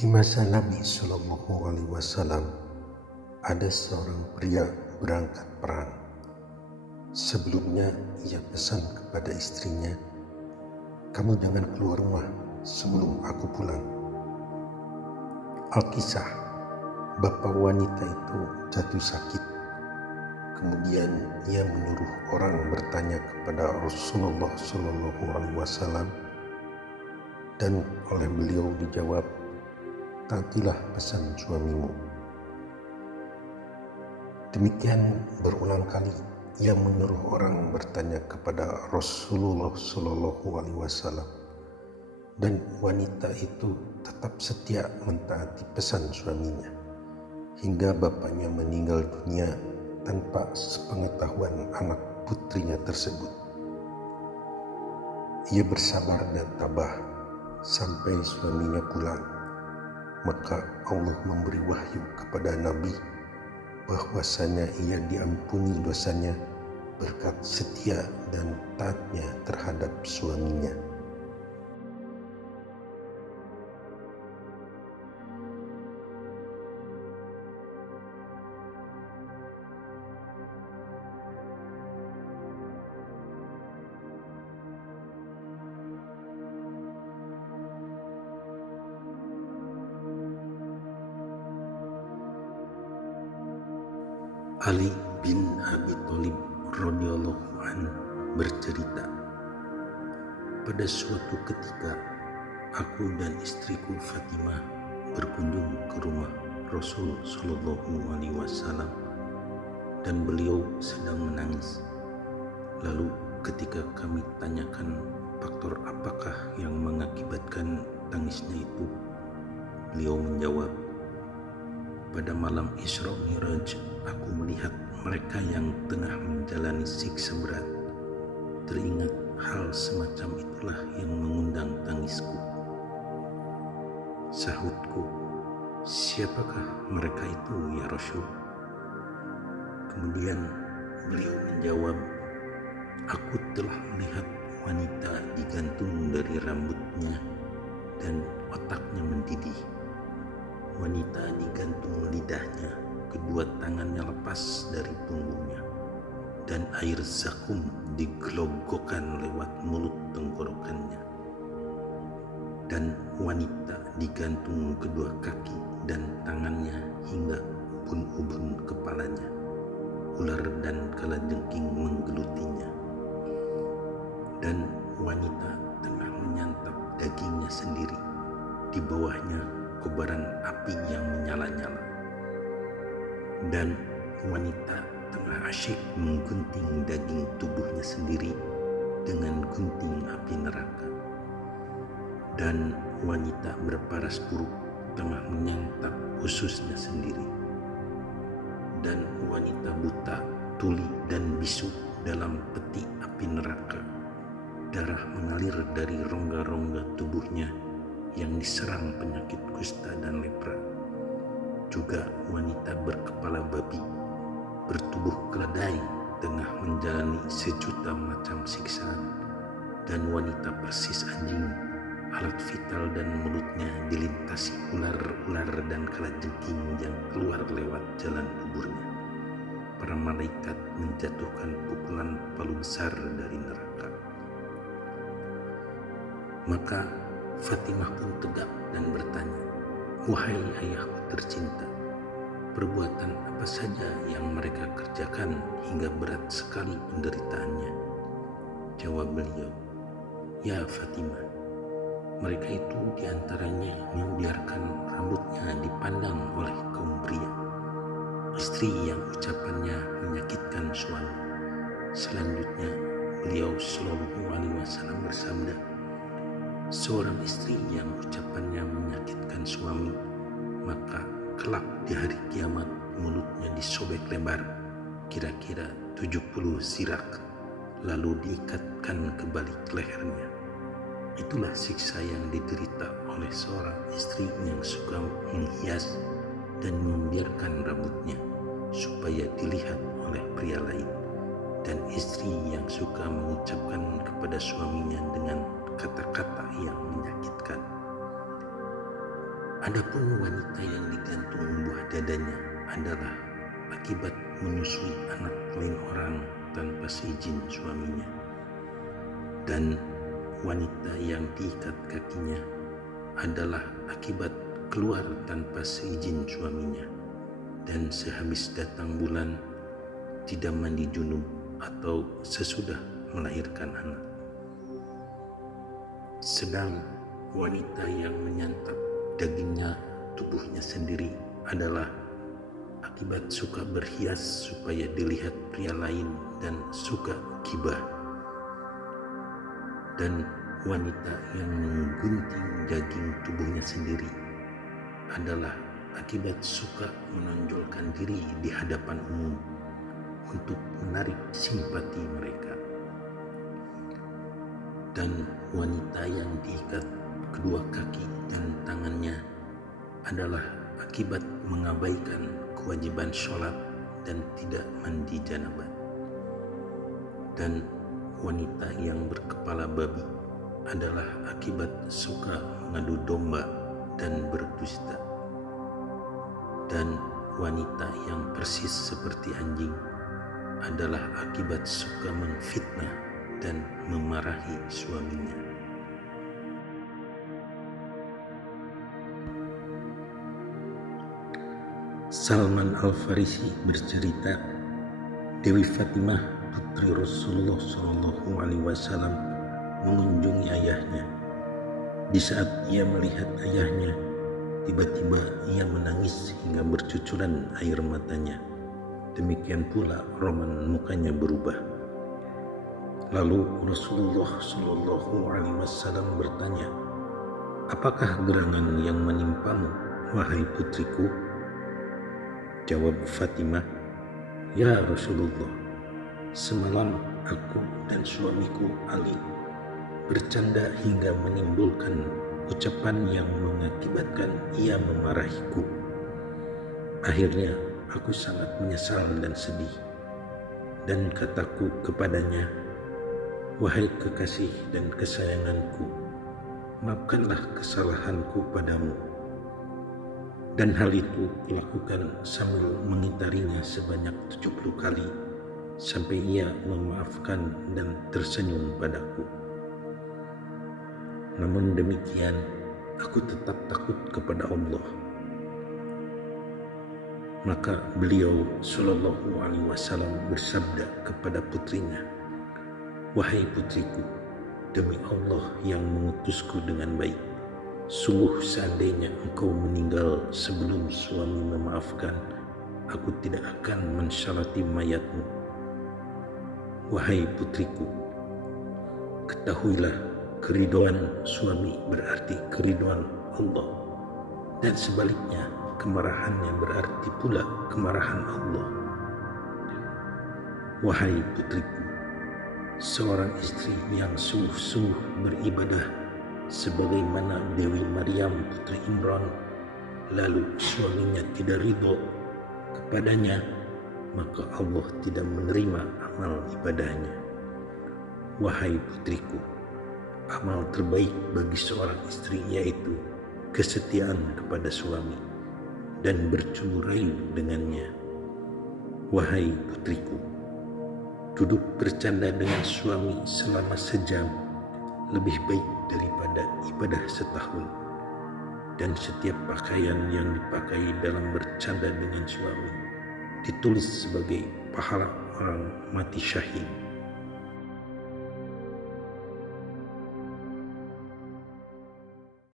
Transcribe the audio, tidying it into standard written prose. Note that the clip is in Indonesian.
Di masa Nabi SAW, ada seorang pria berangkat perang. Sebelumnya ia pesan kepada istrinya, "Kamu jangan keluar rumah sebelum aku pulang." Alkisah, bapa wanita itu jatuh sakit. Kemudian ia menyuruh orang bertanya kepada Rasulullah SAW, dan oleh beliau dijawab, "Taatilah pesan suamimu." Demikian berulang kali ia menyuruh orang bertanya kepada Rasulullah SAW, dan wanita itu tetap setia mentaati pesan suaminya hingga bapaknya meninggal dunia tanpa sepengetahuan anak putrinya tersebut. Ia bersabar dan tabah sampai suaminya pulang. Maka Allah memberi wahyu kepada Nabi bahwasanya ia diampuni dosanya berkat setia dan taatnya terhadap suaminya. Ali bin Abi Thalib radhiyallahu anhu bercerita, "Pada suatu ketika aku dan istriku Fatimah berkunjung ke rumah Rasul sallallahu alaihi wasallam dan beliau sedang menangis. Lalu ketika kami tanyakan faktor apakah yang mengakibatkan tangisnya itu, beliau menjawab, pada malam Isra Mi'raj, aku melihat mereka yang tengah menjalani siksa berat. Teringat hal semacam itulah yang mengundang tangisku." Sahutku, "Siapakah mereka itu ya Rasul?" Kemudian beliau menjawab, "Aku telah melihat wanita digantung dari rambutnya dan otaknya mendidih. Wanita digantung lidahnya, kedua tangannya lepas dari punggungnya, dan air zakum digelogokkan lewat mulut tenggorokannya. Dan wanita digantung kedua kaki dan tangannya hingga ubun-ubun kepalanya. Ular dan kalajengking menggelutinya. Dan wanita tengah menyantap dagingnya sendiri. Di bawahnya kobaran api yang menyala-nyala. Dan wanita tengah asyik menggunting daging tubuhnya sendiri dengan gunting api neraka. Dan wanita berparas buruk tengah menyantap ususnya sendiri. Dan wanita buta, tuli dan bisu dalam peti api neraka. Darah mengalir dari rongga-rongga tubuhnya yang diserang penyakit kusta dan lepra. Juga wanita berkepala babi, bertubuh keledai, tengah menjalani sejuta macam siksaan. Dan wanita persis anjing, alat vital dan mulutnya dilintasi ular-ular dan kalajengking yang keluar lewat jalan tuburnya. Para malaikat menjatuhkan pukulan palu besar dari neraka." Maka Fatimah pun tegak dan bertanya, "Wahai ayahku tercinta, perbuatan apa saja yang mereka kerjakan hingga berat sekali penderitaannya?" Jawab beliau, "Ya Fatimah, mereka itu diantaranya membiarkan rambutnya dipandang oleh kaum pria, istri yang ucapannya menyakitkan suami." Selanjutnya beliau sallallahu alaihi wasallam bersabda, "Seorang istri yang ucapannya menyakitkan suami, maka kelak di hari kiamat mulutnya disobek lebar, kira-kira 70 zirak, lalu diikatkan ke balik lehernya. Itulah siksa yang diderita oleh seorang istri yang suka menghias dan membiarkan rambutnya supaya dilihat oleh pria lain, dan istri yang suka mengucapkan kepada suaminya dengan kata-kata yang menyakitkan." Adapun wanita yang digantung buah dadanya adalah akibat menyusui anak lain orang tanpa seizin suaminya. Dan wanita yang diikat kakinya adalah akibat keluar tanpa seizin suaminya dan sehabis datang bulan tidak mandi junub atau sesudah melahirkan anak. Sedang wanita yang menyantap dagingnya tubuhnya sendiri adalah akibat suka berhias supaya dilihat pria lain dan suka gibah. Dan wanita yang menggunting daging tubuhnya sendiri adalah akibat suka menonjolkan diri di hadapan umum untuk menarik simpati mereka. Dan wanita yang diikat kedua kaki dan tangannya adalah akibat mengabaikan kewajiban sholat dan tidak mandi janabat. Dan wanita yang berkepala babi adalah akibat suka mengadu domba dan berdusta. Dan wanita yang persis seperti anjing adalah akibat suka menfitnah dan memarahi suaminya. Salman Al-Farisi bercerita, Dewi Fatimah putri Rasulullah SAW mengunjungi ayahnya. Di saat ia melihat ayahnya, tiba-tiba ia menangis hingga bercucuran air matanya. Demikian pula roman mukanya berubah. Lalu Rasulullah SAW bertanya, "Apakah gerangan yang menimpamu, wahai putriku?" Jawab Fatimah, "Ya Rasulullah, semalam aku dan suamiku Ali bercanda hingga menimbulkan ucapan yang mengakibatkan ia memarahiku. Akhirnya aku sangat menyesal dan sedih. Dan kataku kepadanya, wahai kekasih dan kesayanganku, maafkanlah kesalahanku padamu. Dan hal itu kulakukan sambil mengitarinya sebanyak 70 kali sampai ia memaafkan dan tersenyum padaku. Namun demikian, aku tetap takut kepada Allah." Maka beliau SAW bersabda kepada putrinya, "Wahai putriku, demi Allah yang mengutusku dengan baik, sungguh seandainya engkau meninggal sebelum suami memaafkan, aku tidak akan mensyalati mayatmu. Wahai putriku, ketahuilah keridhaan suami berarti keridhaan Allah, dan sebaliknya kemarahannya berarti pula kemarahan Allah. Wahai putriku, seorang istri yang sungguh-sungguh beribadah sebagaimana Dewi Maryam putri Imran, lalu suaminya tidak ridho kepadanya, maka Allah tidak menerima amal ibadahnya. Wahai putriku, amal terbaik bagi seorang istri yaitu kesetiaan kepada suami dan bercumbu rayu dengannya. Wahai putriku, duduk bercanda dengan suami selama sejam lebih baik daripada ibadah setahun, dan setiap pakaian yang dipakai dalam bercanda dengan suami ditulis sebagai pahala orang mati syahid.